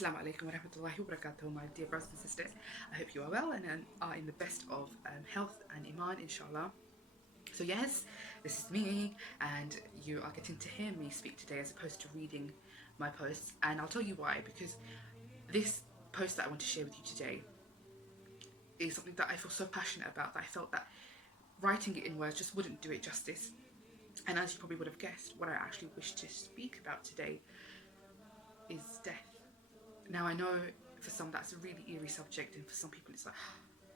Assalamu alaikum wa rahmatullahi wa barakatuh, my dear brothers and sisters. I hope you are well and are in the best of health and iman, inshallah. So yes, this is me, and you are getting to hear me speak today as opposed to reading my posts. And I'll tell you why, because this post that I want to share with you today is something that I feel so passionate about that I felt that writing it in words just wouldn't do it justice. And as you probably would have guessed, what I actually wish to speak about today is death. Now I know for some that's a really eerie subject, and for some people it's like,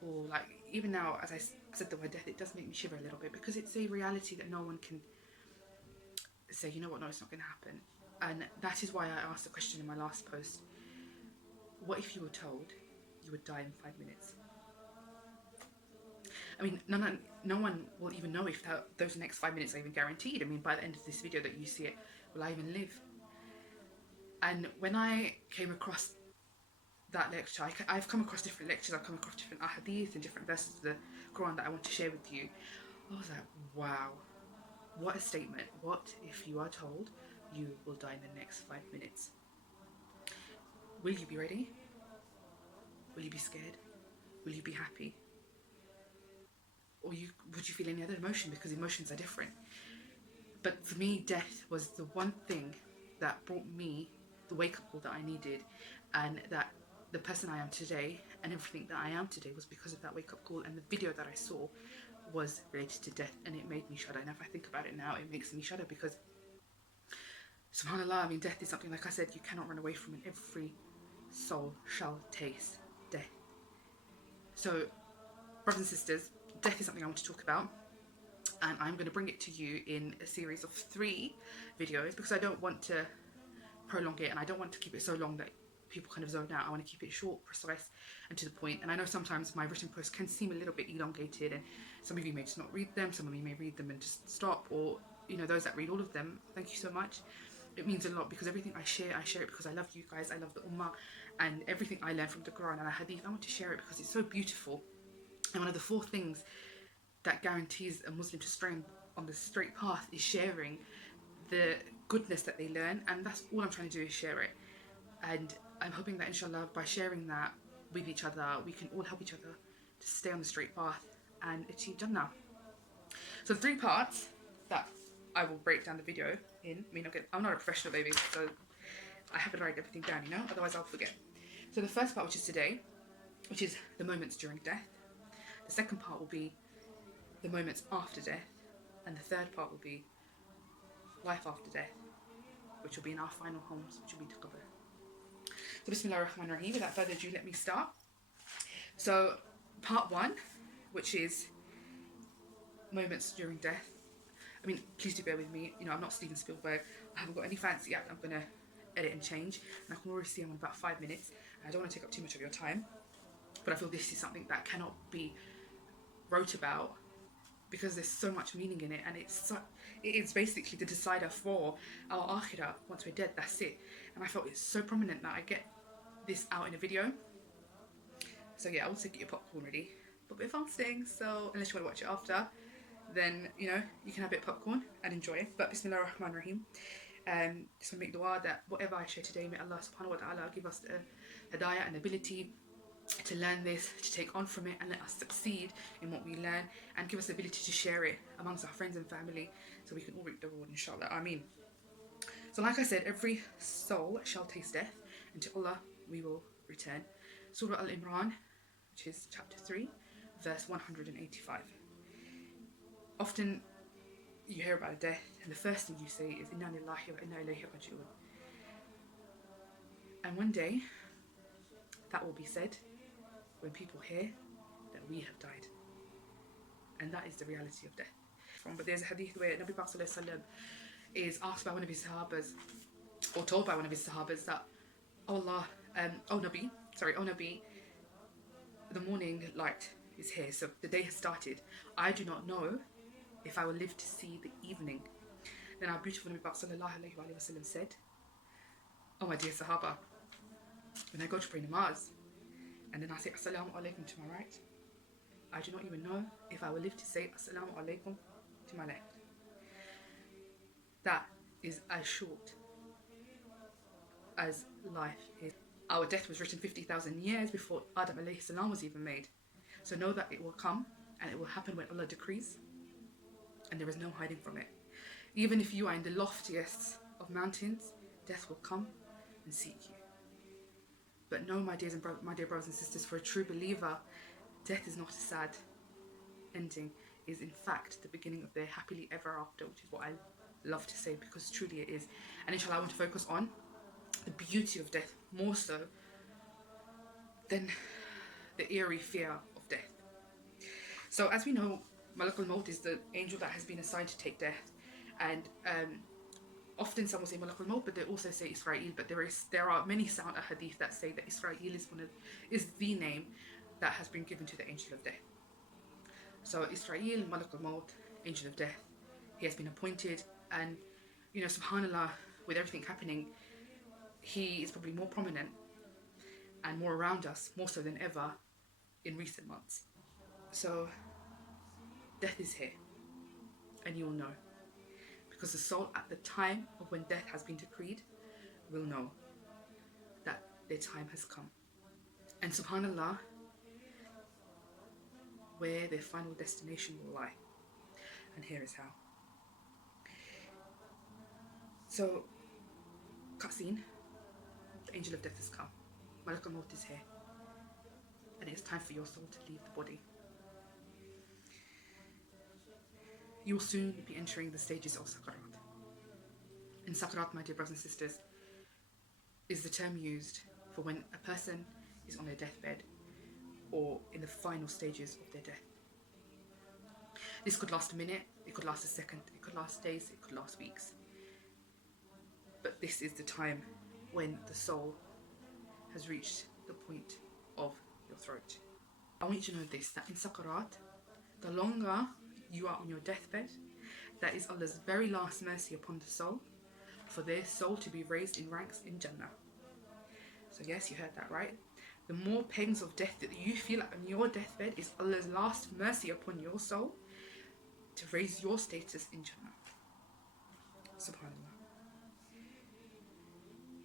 or like even now as I said the word death, it does make me shiver a little bit, because it's a reality that no one can say, you know what, no, it's not going to happen. And that is why I asked the question in my last post, what if you were told you would die in 5 minutes? I mean, no one will even know if those next 5 minutes are even guaranteed. I mean, by the end of this video that you see it, will I even live? And when I came across that lecture, I've come across different lectures, I've come across different ahadith and different verses of the Quran that I want to share with you. I was like, wow, what a statement. What if you are told you will die in the next 5 minutes? Will you be ready? Will you be scared? Will you be happy? Or would you feel any other emotion? Because emotions are different. But for me, death was the one thing that brought me the wake-up call that I needed, and that the person I am today and everything that I am today was because of that wake-up call. And the video that I saw was related to death, and it made me shudder. And if I think about it now, it makes me shudder, because subhanallah, I mean, death is something, like I said, you cannot run away from, and every soul shall taste death. So brothers and sisters, death is something I want to talk about, and I'm going to bring it to you in a series of 3 videos, because I don't want to prolong it, and I don't want to keep it so long that people kind of zone out. I want to keep it short, precise, and to the point. And I know sometimes my written posts can seem a little bit elongated, and some of you may just not read them, some of you may read them and just stop, or you know, those that read all of them, thank you so much. It means a lot, because everything I share it because I love you guys, I love the ummah, and everything I learn from the Quran and the hadith, I want to share it because it's so beautiful. And one of the 4 things that guarantees a Muslim to stay on the straight path is sharing the goodness that they learn, and that's all I'm trying to do, is share it. And I'm hoping that inshallah, by sharing that with each other, we can all help each other to stay on the straight path and achieve Jannah. So the 3 parts that I will break down the video in, I mean, I'm not a professional, baby, so I have to write everything down, you know, otherwise I'll forget. So the first part, which is today, which is the moments during death. The second part will be the moments after death, and the third part will be life after death, which will be in our final homes, which will be Qabr. So Bismillah ar-Rahman ar-Rahim, without further ado, let me start. So part 1, which is moments during death. I mean, please do bear with me, you know, I'm not Steven Spielberg, I haven't got any fancy app, I'm going to edit and change, and I can already see I'm on about 5 minutes, and I don't want to take up too much of your time, but I feel this is something that cannot be wrote about, because there's so much meaning in it, and it is basically the decider for our akhirah. Once we're dead, that's it. And I felt it's so prominent that I get this out in a video. So yeah, I also get your popcorn ready, but we're fasting, so unless you want to watch it after, then you know, you can have a bit of popcorn and enjoy it. But Bismillah ar-Rahman ar-Rahim. Just want to make dua that whatever I share today, may Allah subhanahu wa ta'ala give us the hidayah and ability to learn this, to take on from it, and let us succeed in what we learn, and give us the ability to share it amongst our friends and family, so we can all reap the reward, inshallah. Ameen. So like I said, every soul shall taste death, and to Allah we will return. Surah Al-Imran, which is chapter 3, verse 185. Often you hear about death, and the first thing you say is Inna lillahi wa inna ilayhi raji'un. And one day that will be said when people hear that we have died. And that is the reality of death. But there's a hadith where Nabi Sallallahu Alaihi Wasallam is asked by one of his sahabas, or told by one of his sahabas, that, oh Allah, oh Nabi, the morning light is here, so the day has started. I do not know if I will live to see the evening. Then our beautiful Nabi Sallallahu Alaihi Wasallam said, oh my dear Sahaba, when I go to pray namaz, and then I say Assalamu alaikum to my right, I do not even know if I will live to say Assalamu alaikum to my left. That is as short as life is. Our death was written 50,000 years before Adam alayhi salam was even made. So know that it will come and it will happen when Allah decrees, and there is no hiding from it. Even if you are in the loftiest of mountains, death will come and seek you. But know, my dear brothers and sisters, for a true believer, death is not a sad ending. It is in fact the beginning of their happily ever after, which is what I love to say, because truly it is. And inshallah, I want to focus on the beauty of death more so than the eerie fear of death. So as we know, Malak al-Maut is the angel that has been assigned to take death, and often some will say Malak al-Maut, but they also say Israel. But there are many sound hadith that say that Israel is the name that has been given to the angel of death. So Israel, Malak al-Maut, angel of death, he has been appointed, and subhanallah, with everything happening, he is probably more prominent and more around us, more so than ever in recent months. So death is here, and you will know, because the soul at the time of when death has been decreed will know that their time has come. And subhanallah, where their final destination will lie. And here is how. So, cutscene, the angel of death has come. Malak al-Maut is here. And it is time for your soul to leave the body. You will soon be entering the stages of Sakarat. And Sakarat, my dear brothers and sisters, is the term used for when a person is on their deathbed or in the final stages of their death. This could last a minute, it could last a second, it could last days, it could last weeks. But this is the time when the soul has reached the point of your throat. I want you to know this, that in Sakarat, the longer you are on your deathbed, that is Allah's very last mercy upon the soul, for their soul to be raised in ranks in Jannah. So yes, you heard that right. The more pangs of death that you feel on your deathbed is Allah's last mercy upon your soul to raise your status in Jannah. SubhanAllah.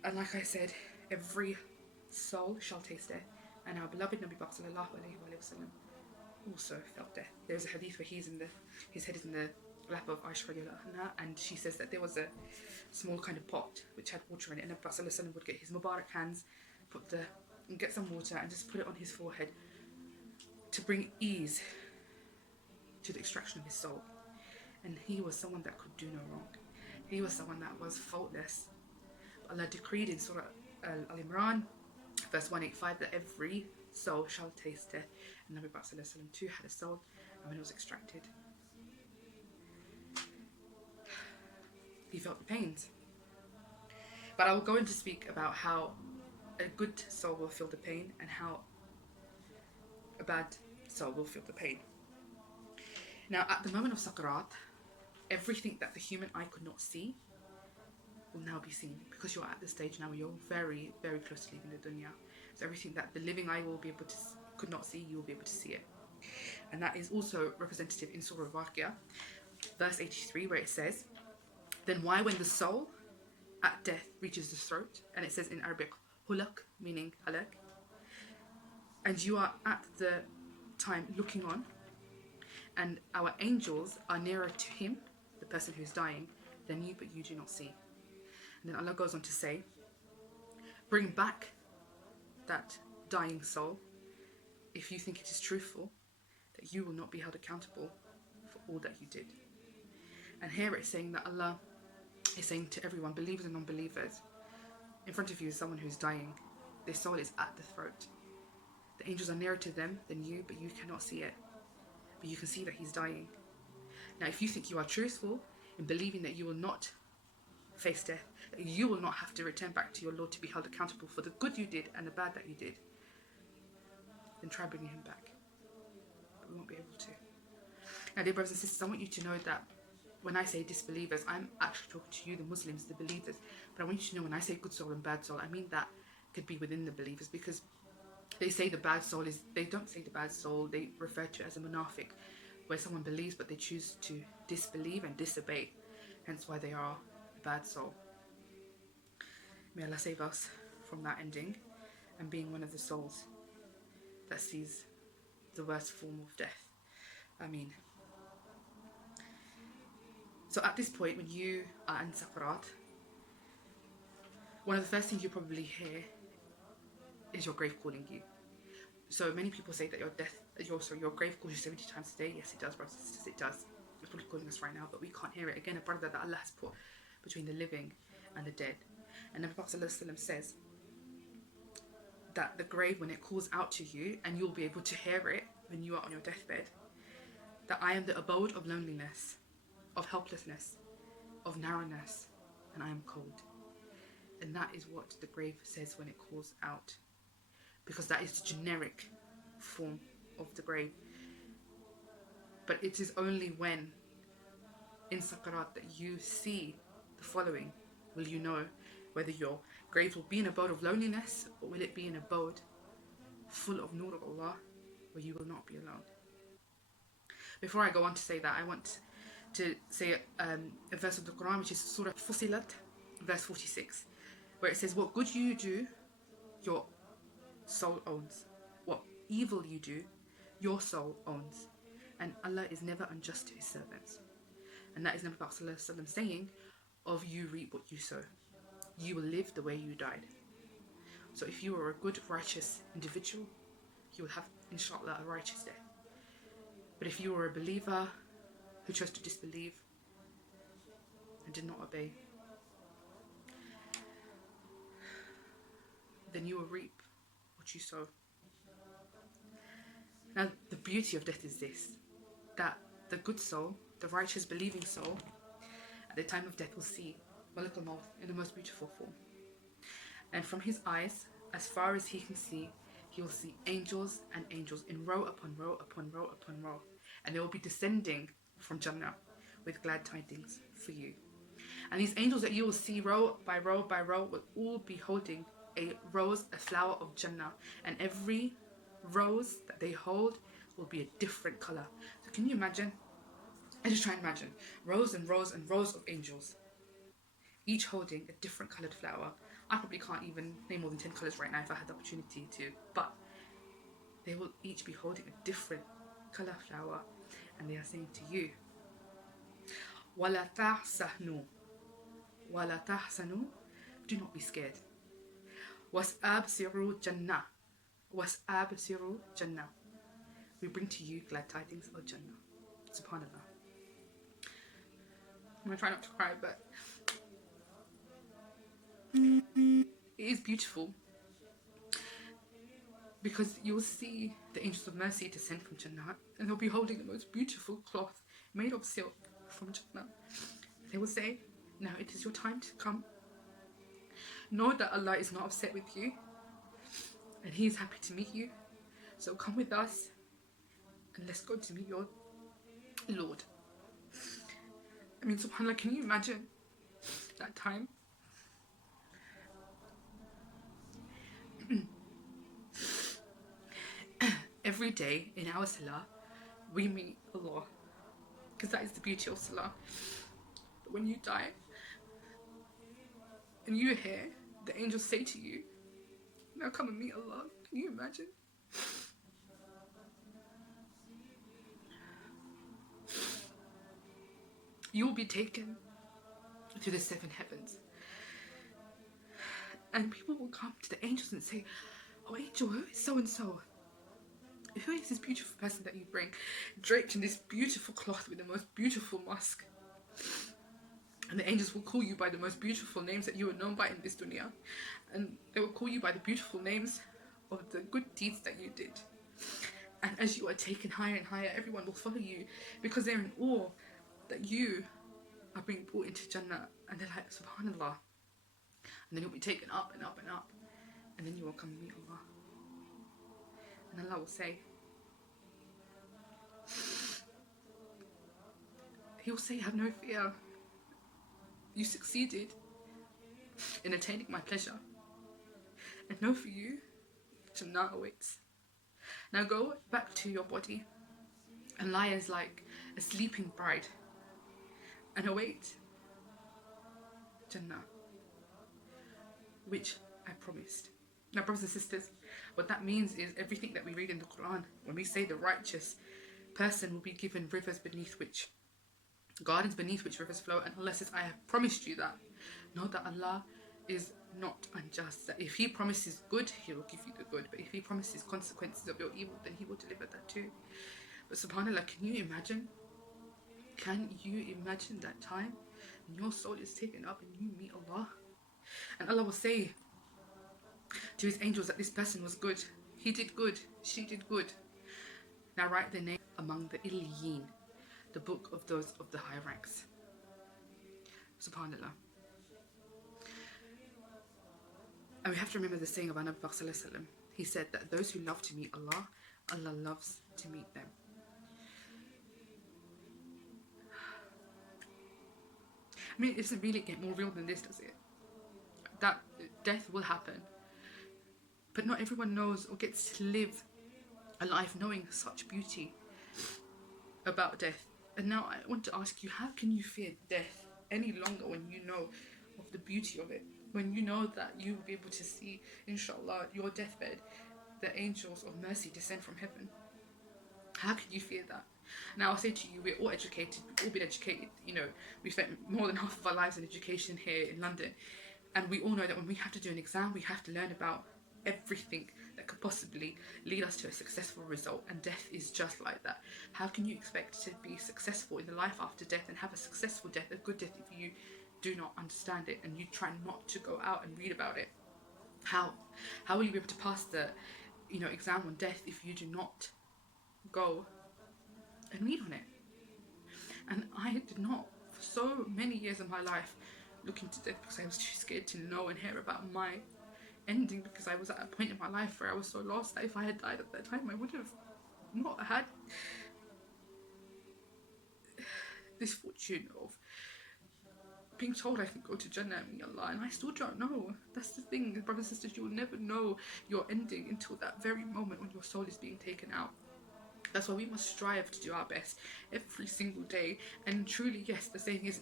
And like I said, every soul shall taste death. And our beloved Nabi Sallallahu Alaihi Wasallam also felt death. There's a hadith where his head is in the lap of Aisha radiallahu anha, and she says that there was a small kind of pot which had water in it, and Nabi Sallallahu Alaihi Wasallam would get his Mubarak hands, get some water and just put it on his forehead to bring ease to the extraction of his soul. And he was someone that could do no wrong. He was someone that was faultless. Allah decreed in Surah Al-Imran, verse 185, that every soul shall taste death. And Nabi Sallallahu Alaihi Wasallam too had a soul, and when it was extracted, he felt the pains. But I will go in to speak about how a good soul will feel the pain and how a bad soul will feel the pain. Now, at the moment of Sakarat, everything that the human eye could not see will now be seen, because you're at the stage now where you're very, very close to leaving the dunya. So everything that the living eye could not see, you will be able to see it. And that is also representative in Surah Al-Waqi'ah, verse 83, where it says, then why, when the soul at death reaches the throat, and it says in Arabic, hulak, meaning halak, and you are at the time looking on, and our angels are nearer to him, the person who's dying, than you, but you do not see. And then Allah goes on to say, bring back that dying soul if you think it is truthful, that you will not be held accountable for all that you did. And here it's saying that Allah is saying to everyone, believers and non-believers, in front of you is someone who's dying. Their soul is at the throat. The angels are nearer to them than you, but you cannot see it. But you can see that he's dying. Now, if you think you are truthful in believing that you will not face death, that you will not have to return back to your Lord to be held accountable for the good you did and the bad that you did, then try bringing him back. But we won't be able to. Now, dear brothers and sisters, I want you to know that when I say disbelievers, I'm actually talking to you, the Muslims, the believers. But I want you to know, when I say good soul and bad soul, I mean that could be within the believers, because they say the bad soul is, they don't say the bad soul, they refer to it as a munafiq, where someone believes but they choose to disbelieve and disobey, hence why they are a bad soul. May Allah save us from that ending. and being one of the souls that sees the worst form of death. I mean, so at this point, when you are in Sakarat, one of the first things you probably hear is your grave calling you. So many people say that your grave calls you 70 times a day. Yes, it does, brothers and sisters, it does. It's probably calling us right now, but we can't hear it. Again, a brother that Allah has put between the living and the dead. And the Prophet ﷺ says that the grave, when it calls out to you, and you'll be able to hear it when you are on your deathbed, that I am the abode of loneliness, of helplessness, of narrowness, and I am cold. And that is what the grave says when it calls out, because that is the generic form of the grave. But it is only when in Sakarat that you see the following will you know whether your grave will be an abode of loneliness, or will it be an abode full of nur of Allah, where you will not be alone. Before I go on to say that, I want to say a verse of the Quran, which is Surah Fusilat, verse 46, where it says, what good you do, your soul owns. What evil you do, your soul owns. And Allah is never unjust to his servants. And that is Nabi Sallallahu Alaihi Wasallam saying, of you reap what you sow. You will live the way you died. So if you are a good, righteous individual, you will have, inshallah, a righteous death. But if you are a believer who chose to disbelieve and did not obey, then you will reap what you sow. Now, the beauty of death is this, that the good soul, the righteous believing soul, at the time of death will see Malak al-Maut in the most beautiful form. And from his eyes, as far as he can see, he will see angels and angels in row upon row upon row upon row. And they will be descending from Jannah with glad tidings for you. And these angels that you will see row by row by row will all be holding a flower of Jannah. And every rose that they hold will be a different colour. So can you imagine? I just try and imagine rows and rows and rows of angels, each holding a different coloured flower. I probably can't even name more than 10 colours right now if I had the opportunity to, but they will each be holding a different colour flower, and they are saying to you, وَلَا تَحْسَنُوا وَلَا تَحْسَنُوا, do not be scared. وَاسْأَبْسِرُوا جَنَّةً وَاسْأَبْسِرُوا جَنَّةً, we bring to you glad tidings of Jannah. Subhanallah. I'm going to try not to cry, but it is beautiful, because you will see the angels of mercy descend from Jannah, and they'll be holding the most beautiful cloth made of silk from Jannah. They will say, now it is your time to come. Know that Allah is not upset with you, and He is happy to meet you. So come with us, and let's go to meet your Lord. I mean, subhanAllah, can you imagine that time? Every day in our salah, we meet Allah, because that is the beauty of salah. But when you die, and you hear the angels say to you, now come and meet Allah, can you imagine? You will be taken to the 7 heavens, and people will come to the angels and say, oh angel, who is so and so? Who is this beautiful person that you bring, draped in this beautiful cloth with the most beautiful musk? And the angels will call you by the most beautiful names that you are known by in this dunya, and they will call you by the beautiful names of the good deeds that you did. And as you are taken higher and higher, everyone will follow you, because they're in awe that you are being brought into Jannah, and they're like, subhanallah. And then you'll be taken up and up and up, and then you will come and meet Allah. And Allah will say, He will say, have no fear. You succeeded in attaining my pleasure. And know for you, Jannah awaits. Now go back to your body and lie as like a sleeping bride and await Jannah, which I promised Now, brothers and sisters, what that means is everything that we read in the Quran, when we say the righteous person will be given rivers beneath which, gardens beneath which rivers flow, and Allah says, I have promised you that. Know that Allah is not unjust. That if He promises good, He will give you the good. But if He promises consequences of your evil, then He will deliver that too. But subhanAllah, can you imagine? Can you imagine that time when your soul is taken up and you meet Allah? And Allah will say to His angels that this person was good. He did good. She did good. Now write their name among the Illiyin, the book of those of the high ranks. SubhanAllah. And we have to remember the saying of Nabi Sallallahu. He said that those who love to meet Allah, Allah loves to meet them. I mean, it doesn't really get more real than this, does it? That death will happen. But not everyone knows or gets to live a life knowing such beauty about death. And now I want to ask you, how can you fear death any longer when you know of the beauty of it? When you know that you will be able to see, inshallah, your deathbed, the angels of mercy descend from heaven. How can you fear that? Now I'll say to you, we're all educated, we've all been educated, you know, we've spent more than half of our lives in education here in London. And we all know that when we have to do an exam, we have to learn about everything that could possibly lead us to a successful result, and death is just like that. How can you expect to be successful in the life after death and have a successful death, a good death, if you do not understand it and you try not to go out and read about it? How will you be able to pass the exam on death if you do not go and read on it? And I did not, for so many years of my life, look into death because I was too scared to know and hear about my ending, because I was at a point in my life where I was so lost that if I had died at that time, I would have not had this fortune of being told I can go to Jannah and Allah, and I still don't know. That's the thing, brothers and sisters, you will never know your ending until that very moment when your soul is being taken out. That's why we must strive to do our best every single day. And truly, yes, the saying is,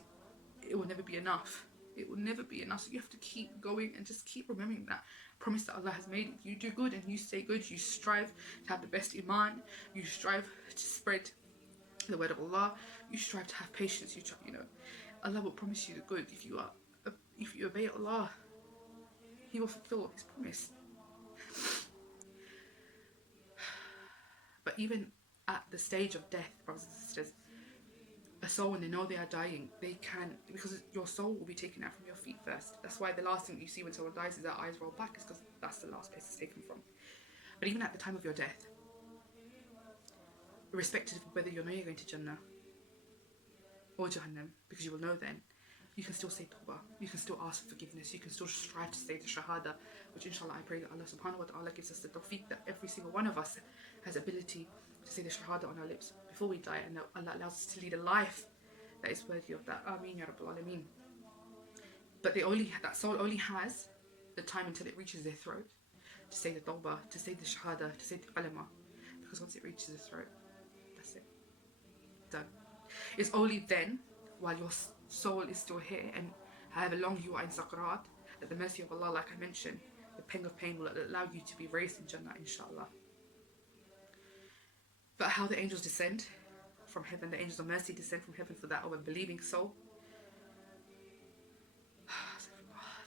it will never be enough. It will never be enough. So you have to keep going and just keep remembering that promise that Allah has made. You do good and you stay good. You strive to have the best iman. You strive to spread the word of Allah. You strive to have patience. Allah will promise you the good. If you obey Allah, He will fulfill His promise. But even at the stage of death, brothers and sisters, a soul, when they know they are dying, they can, because your soul will be taken out from your feet first. That's why the last thing you see when someone dies is their eyes roll back, is because that's the last place it's taken from. But even at the time of your death, irrespective of whether you know you're going to Jannah or Jahannam, because you will know then, you can still say tawbah, you can still ask for forgiveness, you can still strive to say the shahada, which inshallah I pray that Allah subhanahu wa ta'ala gives us the tawfiq, that every single one of us has ability to say the shahada on our lips before we die, and that Allah allows us to lead a life that is worthy of that. Ameen ya Rabbal Alameen. But that soul only has the time until it reaches their throat to say the tawbah, to say the shahada, to say the kalima, because once it reaches the throat, that's it, done. It's only then, while your soul is still here and however long you are in sakarat, that the mercy of Allah, like I mentioned, the pang of pain will allow you to be raised in Jannah, inshallah. But how the angels descend from heaven, the angels of mercy descend from heaven for that of a believing soul.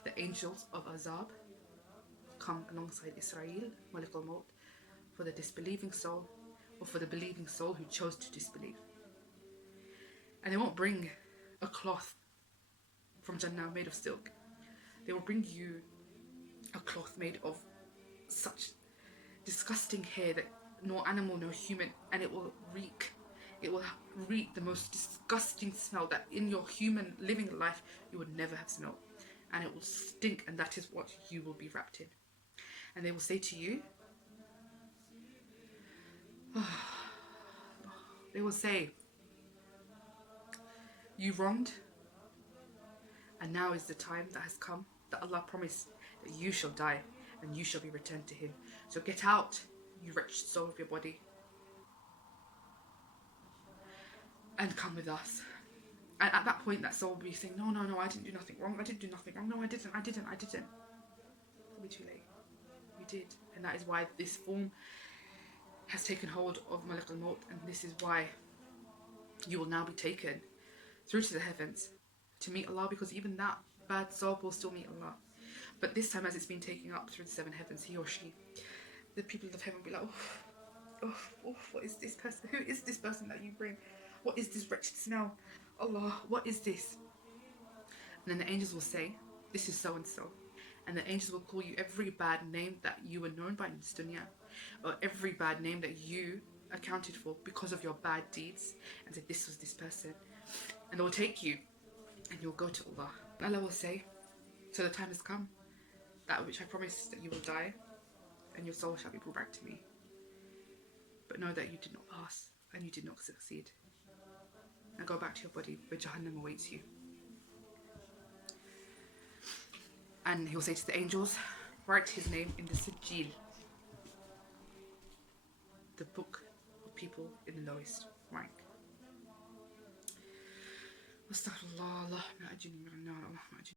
The angels of Azab come alongside Israel, Malik al-Maut, for the disbelieving soul, or for the believing soul who chose to disbelieve. And they won't bring a cloth from Jannah made of silk. They will bring you a cloth made of such disgusting hair that no animal, no human, and it will reek the most disgusting smell that in your human living life you would never have smelled. And it will stink, and that is what you will be wrapped in. And they will say to you, they will say, you wronged, and now is the time that has come that Allah promised that you shall die and you shall be returned to Him. So get out, you wretched soul of your body, and come with us. And at that point, that soul will be saying, no, I didn't do nothing wrong. No, I didn't. It'll be too late. did. And that is why this form has taken hold of Malik al-Maut, and this is why you will now be taken through to the heavens to meet Allah, because even that bad soul will still meet Allah. But this time, as it's been taken up through the 7 heavens, he or she, the people of heaven will be like, what is this person? Who is this person that you bring? What is this wretched smell? Allah, what is this? And then the angels will say, this is so and so. And the angels will call you every bad name that you were known by in this dunya, or every bad name that you accounted for because of your bad deeds, and say, this was this person. And they will take you and you'll go to Allah. And Allah will say, so the time has come, that which I promised, that you will die and your soul shall be brought back to me. But know that you did not pass and you did not succeed. Now go back to your body where Jahannam awaits you. And he will say to the angels, write his name in the Sijil, the book of people in the lowest rank. Astaghfirullah, Allahumma ajini min an-nar, Allahumma ajini.